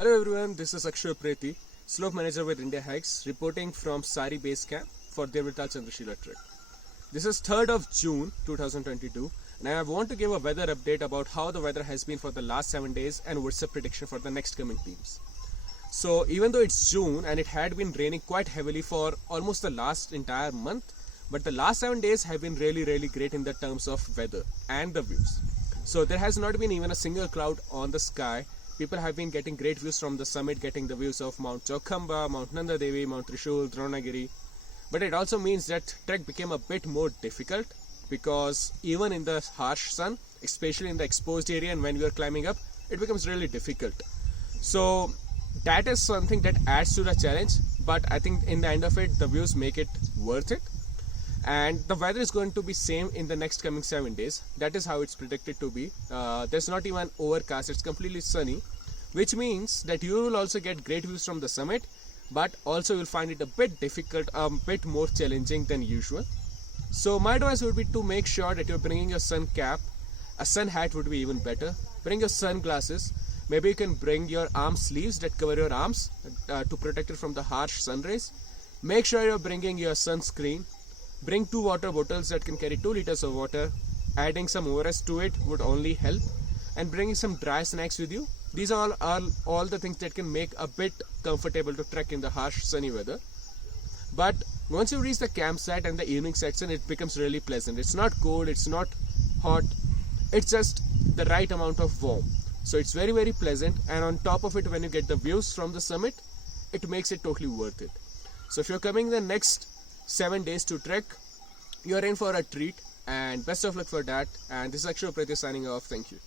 Hello everyone, this is Akshay Upreti, Slope Manager with Indiahikes, reporting from Sari base camp for Deoriatal-Chandrashila trek. This is 3rd of June 2022 and I want to give a weather update about how the weather has been for the last 7 days and what's the prediction for the next coming teams. So even though it's June and it had been raining quite heavily for almost the last entire month, but the last 7 days have been really great in the terms of weather and the views. So there has not been even a single cloud on the sky. People have been getting great views from the summit, getting the views of Mount Chokhamba, Mount Nanda Devi, Mount Trishul, Dronagiri. But it also means that trek became a bit more difficult because even in the harsh sun, especially in the exposed area and when you are climbing up, it becomes really difficult. So that is something that adds to the challenge, but I think in the end of it, the views make it worth it. And the weather is going to be same in the next coming 7 days. That is how it's predicted to be. There's not even overcast, it's completely sunny, which means that you will also get great views from the summit, but also you'll find it a bit difficult, a bit more challenging than usual. So my advice would be to make sure that you're bringing your sun cap. A sun hat would be even better. Bring your sunglasses. Maybe you can bring your arm sleeves that cover your arms to protect it from the harsh sun rays. Make sure you're bringing your sunscreen. Bring 2 water bottles that can carry 2 liters of water. Adding some ORS to it would only help. And bringing some dry snacks with you. These are all the things that can make a bit comfortable to trek in the harsh sunny weather. But once you reach the campsite and the evening section, it becomes really pleasant. It's not cold, it's not hot. It's just the right amount of warm. So it's very pleasant, and on top of it, when you get the views from the summit, it makes it totally worth it. So if you're coming the next 7 days to trek, you're in for a treat, and best of luck for that. And this is Akshay Upreti signing off. Thank you.